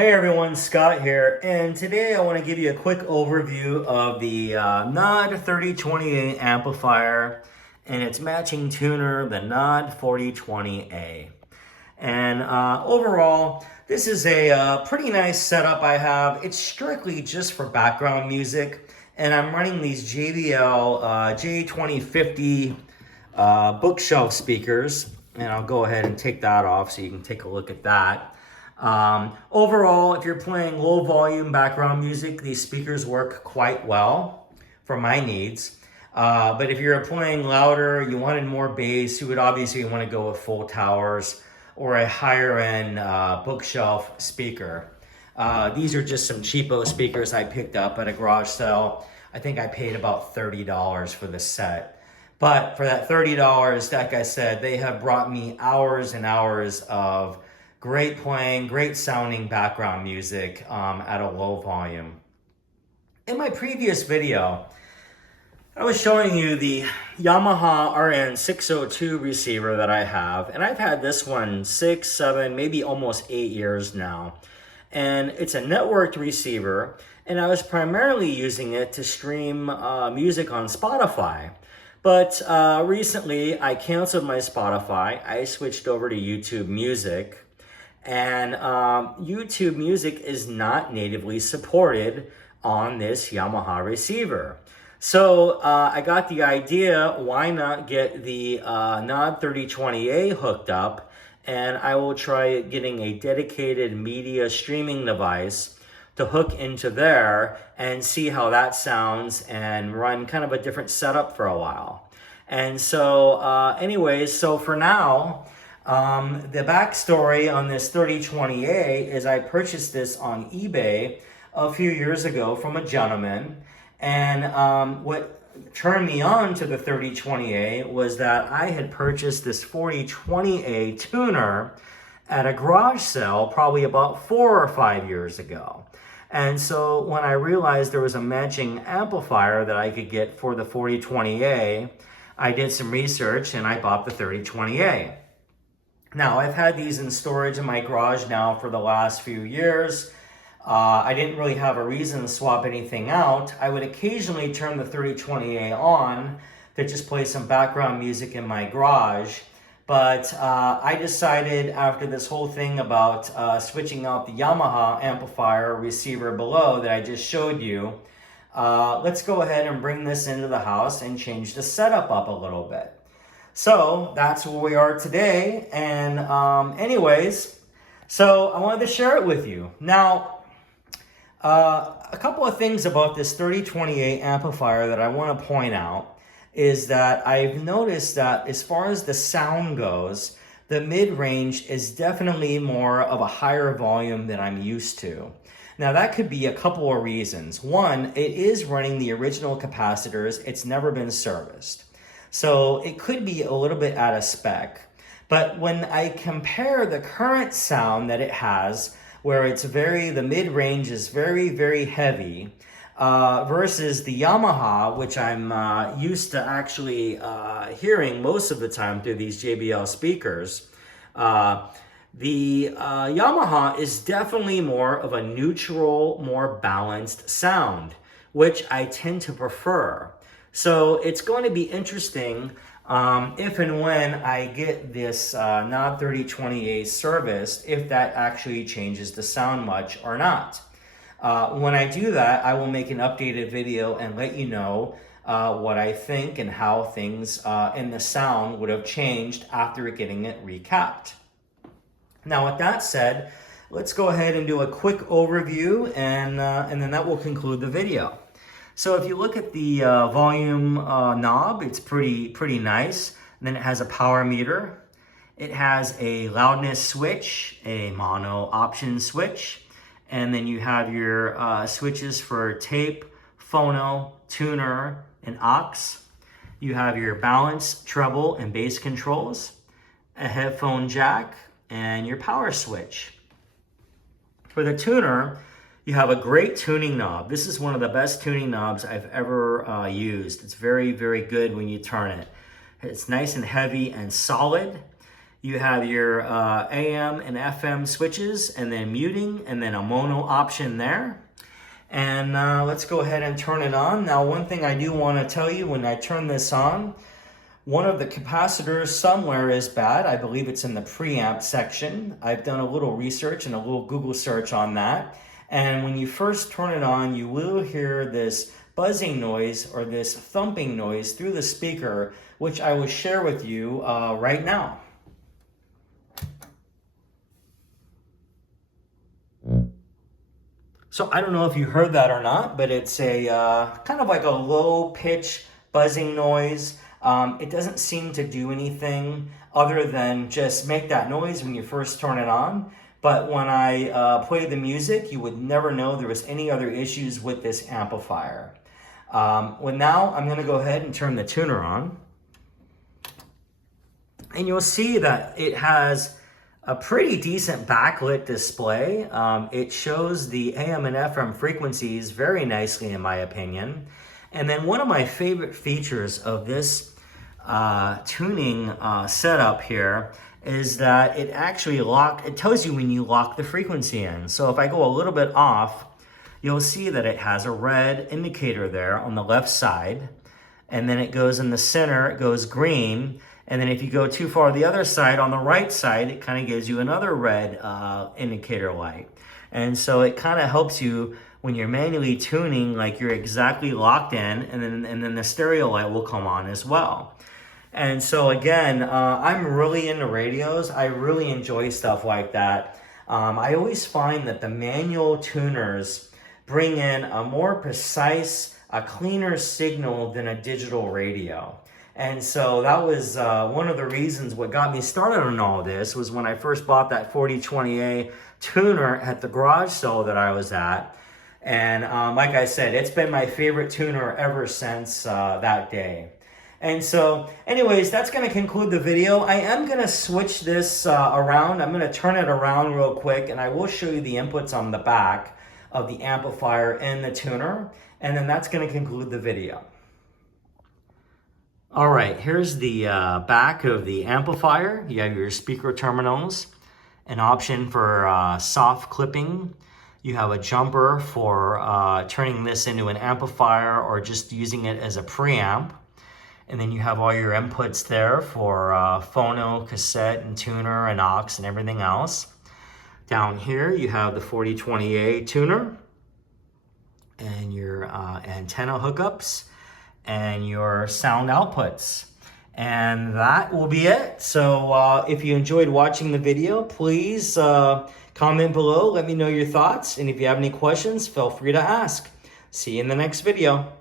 Hey everyone, Scott here, and today I want to give you a quick overview of the NAD 3028 amplifier and its matching tuner, the NAD 4020A. And overall, this is a pretty nice setup I have. It's strictly just for background music, and I'm running these JBL J2050 bookshelf speakers, and I'll go ahead and take that off so you can take a look at that. Overall, if you're playing low volume background music, these speakers work quite well for my needs. But if you're playing louder, you wanted more bass, you would obviously want to go with full towers or a higher end bookshelf speaker. These are just some cheapo speakers I picked up at a garage sale. I think I paid about $30 for the set. But for that $30, like I said, they have brought me hours and hours of great playing, great sounding background music at a low volume. In my previous video, I was showing you the Yamaha RN602 receiver that I have, and I've had this one 6, 7, maybe almost 8 years now. And it's a networked receiver, and I was primarily using it to stream music on Spotify. But recently I canceled my Spotify. I switched over to YouTube Music. And YouTube Music is not natively supported on this Yamaha receiver. So I got the idea, why not get the NAD 3020A hooked up, and I will try getting a dedicated media streaming device to hook into there and see how that sounds and run kind of a different setup for a while. And so anyways, so for now, the backstory on this 3020A is I purchased this on eBay a few years ago from a gentleman, and what turned me on to the 3020A was that I had purchased this 4020A tuner at a garage sale probably about 4 or 5 years ago. And so when I realized there was a matching amplifier that I could get for the 4020A, I did some research and I bought the 3020A. Now, I've had these in storage in my garage now for the last few years. I didn't really have a reason to swap anything out. I would occasionally turn the 3020A on to just play some background music in my garage. But I decided after this whole thing about switching out the Yamaha amplifier receiver below that I just showed you, let's go ahead and bring this into the house and change the setup up a little bit. So that's where we are today, and anyways, so I wanted to share it with you. Now, a couple of things about this 3020A amplifier that I want to point out is that I've noticed that as far as the sound goes, the mid-range is definitely more of a higher volume than I'm used to. Now that could be a couple of reasons. One, it is running the original capacitors. It's never been serviced. So it could be a little bit out of spec. But when I compare the current sound that it has, where the mid-range is very, very heavy, versus the Yamaha, which I'm used to actually hearing most of the time through these JBL speakers, the Yamaha is definitely more of a neutral, more balanced sound, which I tend to prefer. So it's going to be interesting if and when I get this NAD 3020A serviced, if that actually changes the sound much or not. When I do that, I will make an updated video and let you know what I think and how things in the sound would have changed after getting it recapped. Now, with that said, let's go ahead and do a quick overview, and then that will conclude the video. So if you look at the volume knob, it's pretty nice. And then it has a power meter. It has a loudness switch, a mono option switch, and then you have your switches for tape, phono, tuner, and aux. You have your balance, treble, and bass controls, a headphone jack, and your power switch. For the tuner, you have a great tuning knob. This is one of the best tuning knobs I've ever used. It's very, very good when you turn it. It's nice and heavy and solid. You have your AM and FM switches, and then muting, and then a mono option there. And let's go ahead and turn it on. Now, one thing I do want to tell you, when I turn this on, one of the capacitors somewhere is bad. I believe it's in the preamp section. I've done a little research and a little Google search on that. And when you first turn it on, you will hear this buzzing noise or this thumping noise through the speaker, which I will share with you right now. So I don't know if you heard that or not, but it's a kind of like a low pitch buzzing noise. It doesn't seem to do anything other than just make that noise when you first turn it on. But when I play the music, you would never know there was any other issues with this amplifier. Well, now I'm going to go ahead and turn the tuner on. And you'll see that it has a pretty decent backlit display. It shows the AM and FM frequencies very nicely, in my opinion. And then one of my favorite features of this tuning setup here is that it actually it tells you when you lock the frequency in. So if I go a little bit off, you'll see that it has a red indicator there on the left side, and then it goes in the center, it goes green, and then if you go too far the other side, on the right side, it kind of gives you another red indicator light. And so it kind of helps you when you're manually tuning, like you're exactly locked in, and then the stereo light will come on as well. And so again, I'm really into radios. I really enjoy stuff like that. I always find that the manual tuners bring in a more precise, a cleaner signal than a digital radio. And so that was one of the reasons what got me started on all this was when I first bought that 4020A tuner at the garage sale that I was at. And like I said, it's been my favorite tuner ever since that day. And so anyways, that's going to conclude the video. I am going to switch this around. I'm going to turn it around real quick, and I will show you the inputs on the back of the amplifier and the tuner. And then that's going to conclude the video. All right, here's the back of the amplifier. You have your speaker terminals, an option for soft clipping. You have a jumper for turning this into an amplifier or just using it as a preamp. And then you have all your inputs there for phono, cassette, and tuner, and aux, and everything else. Down here, you have the 4020A tuner, and your antenna hookups, and your sound outputs. And that will be it. So if you enjoyed watching the video, please comment below, let me know your thoughts. And if you have any questions, feel free to ask. See you in the next video.